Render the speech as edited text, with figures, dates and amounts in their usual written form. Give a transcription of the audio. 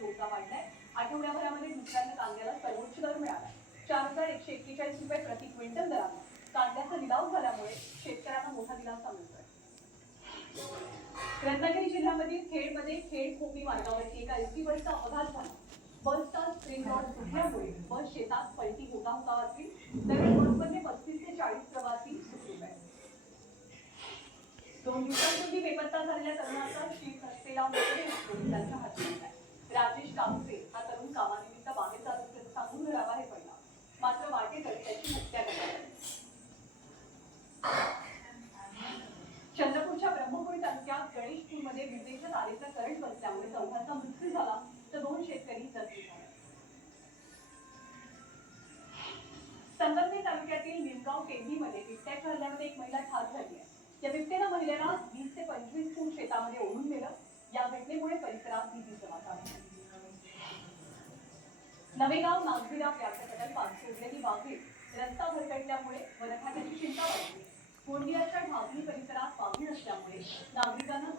जोरदार वाढलाय. आठवड्याभरामध्ये दुसऱ्यांदा कांद्याला सर्वोच्च दर मिळाला. 4141 रुपये प्रति क्विंटल दराने कांद्याचा लिलाव झाल्यामुळे शेतकऱ्यांना मोठा दिलासा मिळतोय. रत्नागिरी जिल्ह्यामधील खेडमध्ये खेड खोपी मार्गावरती एका एसटी बसचा अपघात झाला. बसचा स्प्रिंग रॉड तुटल्यामुळे बस शेतात पलटी होता होती. दरम्यान बसमध्ये 35 ते 40 प्रवासी सुखरूप आहेत. 2 दिवसांपूर्वी बेपत्ता झालेल्या तरुणाचा शीत असलेला मृतदेह पोलिसांच्या हाती लागलाय. राजेश कापसे हा तरुण कामानिमित्त बाहेर जात असल्याचं सांगून घराबाहेर पडला. मात्र वाटेतच त्याची हत्या करण्यात आली. चंद्रपूरच्या ब्रह्मपुरी तालुक्यात गणेशपूरमध्ये विजेच्या तारेचा करंट बसल्यामुळे चौघांचा मृत्यू झाला तर 2 शेतकरी जखमी झाले. संगमनेर तालुक्यातील निमगाव टेंभीमध्ये बिबट्याच्या हल्ल्यामध्ये एक महिला ठार झाली आहे. या बिबट्याने महिलेला 20 ते 25 फूट शेतामध्ये ओढून नेलं. या घटनेमुळे परिसरात भीतीचं वातावरण. नवेगाव नागझिरा व्याघ्रप्रकल्पात सोडलेली वाघीण रस्ता भरकटल्यामुळे वनखात्याची चिंता वाढली. गोंदियाच्या ढाबणी परिसरात वाघीण असल्यामुळे नागरिकांना